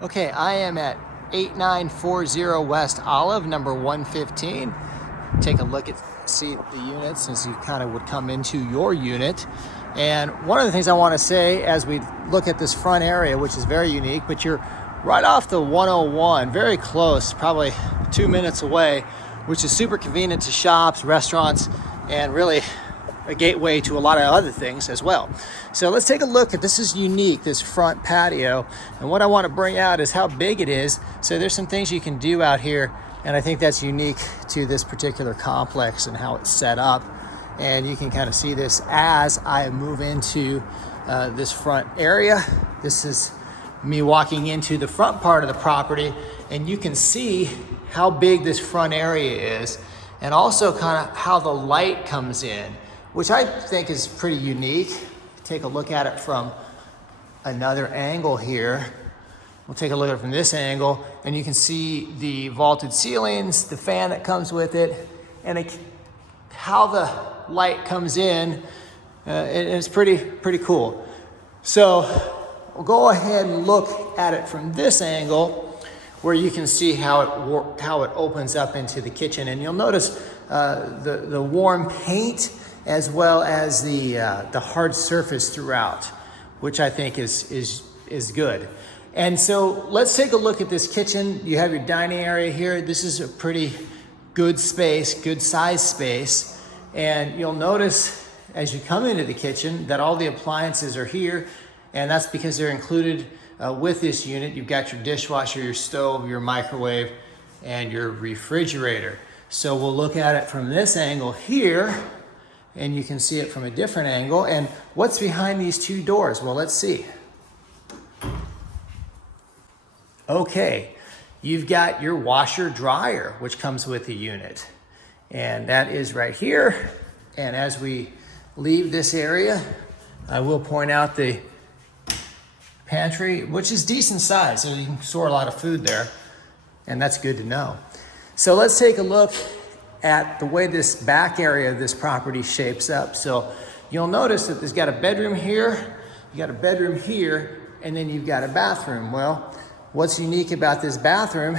Okay, I am at 8940 West Olive, number 115. Take a look at, see the units as you kind of would come into your unit. And one of the things I want to say as we look at this front area, which is very unique, but you're right off the 101, very close, probably 2 minutes away, which is super convenient to shops, restaurants, and really a gateway to a lot of other things as well. So let's take a look at, this is unique, this front patio. And what I want to bring out is how big it is. So there's some things you can do out here, and I think that's unique to this particular complex and how it's set up. And you can kind of see this as I move into this front area. This is me walking into the front part of the property, and you can see how big this front area is, and also kind of how the light comes in, which I think is pretty unique. Take a look at it from another angle here. We'll take a look at it from this angle, and you can see the vaulted ceilings, the fan that comes with it, and how the light comes in. It's pretty cool. So we'll go ahead and look at it from this angle, where you can see how it opens up into the kitchen, and you'll notice the warm paint as well as the hard surface throughout, which I think is good. And so let's take a look at this kitchen. You have your dining area here. This is a pretty good space, good size space. And you'll notice as you come into the kitchen that all the appliances are here, and that's because they're included with this unit. You've got your dishwasher, your stove, your microwave, and your refrigerator. So we'll look at it from this angle here, and you can see it from a different angle. And what's behind these two doors? Well, let's see. Okay, you've got your washer dryer, which comes with the unit. And that is right here. And as we leave this area, I will point out the pantry, which is decent size, so you can store a lot of food there, and that's good to know. So let's take a look at the way this back area of this property shapes up. So you'll notice that there's got a bedroom here, you got a bedroom here, and then you've got a bathroom. Well, what's unique about this bathroom,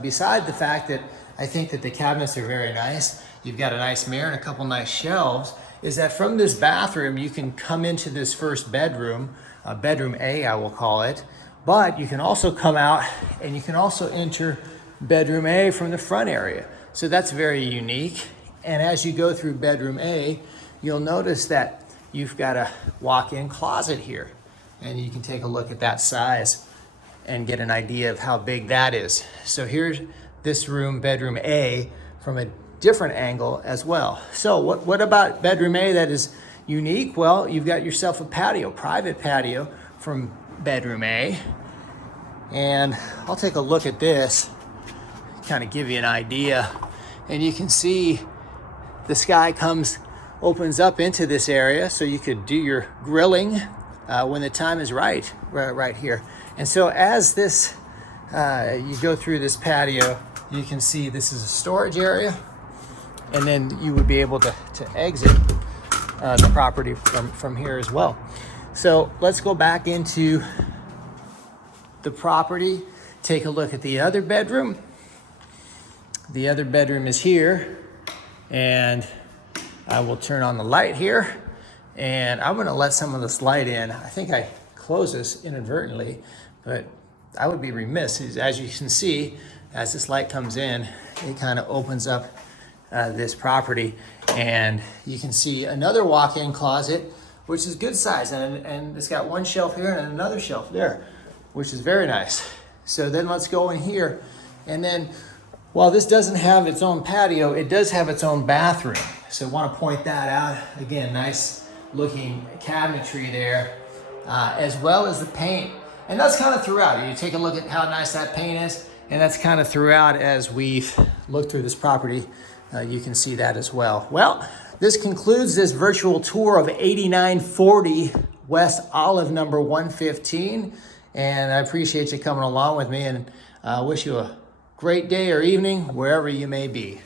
beside the fact that I think that the cabinets are very nice, you've got a nice mirror and a couple nice shelves, is that from this bathroom you can come into this first bedroom, bedroom A I will call it, but you can also come out and you can also enter bedroom A from the front area. So that's very unique. And as you go through bedroom A, you'll notice that you've got a walk-in closet here, and you can take a look at that size and get an idea of how big that is. So here's this room, bedroom A, from a different angle as well. So what about bedroom A that is unique? Well, you've got yourself a patio, private patio from bedroom A. And I'll take a look at this, kind of give you an idea. And you can see the sky opens up into this area, so you could do your grilling when the time is right here. And so as this, you go through this patio, you can see this is a storage area, and then you would be able to exit the property from here as well. So let's go back into the property, take a look at the other bedroom. The other bedroom is here, and I will turn on the light here, and I'm gonna let some of this light in. I think I closed this inadvertently, but I would be remiss. As you can see, as this light comes in, it kind of opens up this property, and you can see another walk-in closet, which is good size, and it's got one shelf here and another shelf there, which is very nice. So then let's go in here, and then while this doesn't have its own patio, it does have its own bathroom. So I want to point that out. Again, nice looking cabinetry there, as well as the paint. And that's kind of throughout. You take a look at how nice that paint is, and that's kind of throughout as we've looked through this property. You can see that as well. Well, this concludes this virtual tour of 8940 West Olive number 115. And I appreciate you coming along with me, and wish you a great day or evening wherever you may be.